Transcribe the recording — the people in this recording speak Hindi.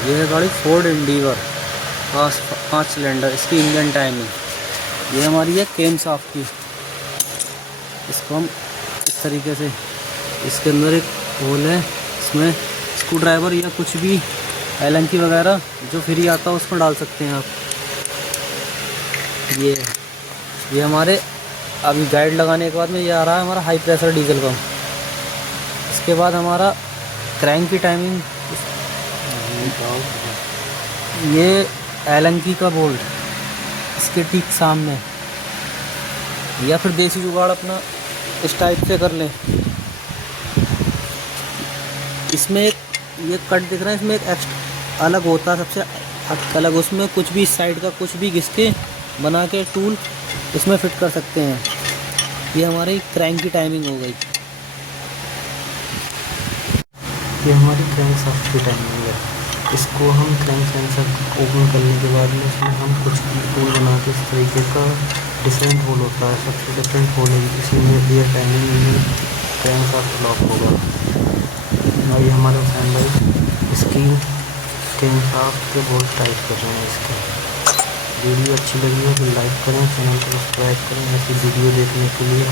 ये है गाड़ी फोर्ड एंडीवर 5 सिलेंडर, इसकी इंजन टाइमिंग। ये हमारी है केम शाफ्ट की। इसको हम इस तरीके से, इसके अंदर एक होल है, इसमें स्क्रू ड्राइवर या कुछ भी एलन की वगैरह जो फ्री आता है उसमें डाल सकते हैं आप। ये हमारे अभी गाइड लगाने के बाद में ये आ रहा है हमारा हाई प्रेशर डीजल पंप। इसके बाद हमारा क्रैंक की टाइमिंग, ये एलन की का बोल्ट इसके ठीक सामने, या फिर देसी जुगाड़ अपना इस टाइप से कर लें। इसमें एक ये कट दिख रहा है, इसमें एक एक्स्ट्रा अलग होता है सबसे अलग, उसमें कुछ भी इस साइड का कुछ भी घिस के बना के टूल इसमें फिट कर सकते हैं। ये हमारी क्रैंक की टाइमिंग हो गई। ये हमारी क्रैंक शाफ्ट की टाइमिंग है। इसको हम क्रैंक सेंसर ओपन करने के बाद में इसमें हम कुछ टूल बना के इस तरीके का डिफरेंट होल होता है, सबसे डिफरेंट होल है, इसी में एयर टाइमिंग में क्रैंक शाफ्ट लॉक होगा। और ये हमारे फैन भाई इसकी क्रैंक शाफ्ट के बोल्ट टाइट कर रहे हैं। इसके वीडियो अच्छी लगी हो तो लाइक करें, चैनल को सब्सक्राइब करें ऐसी वीडियो देखने के लिए।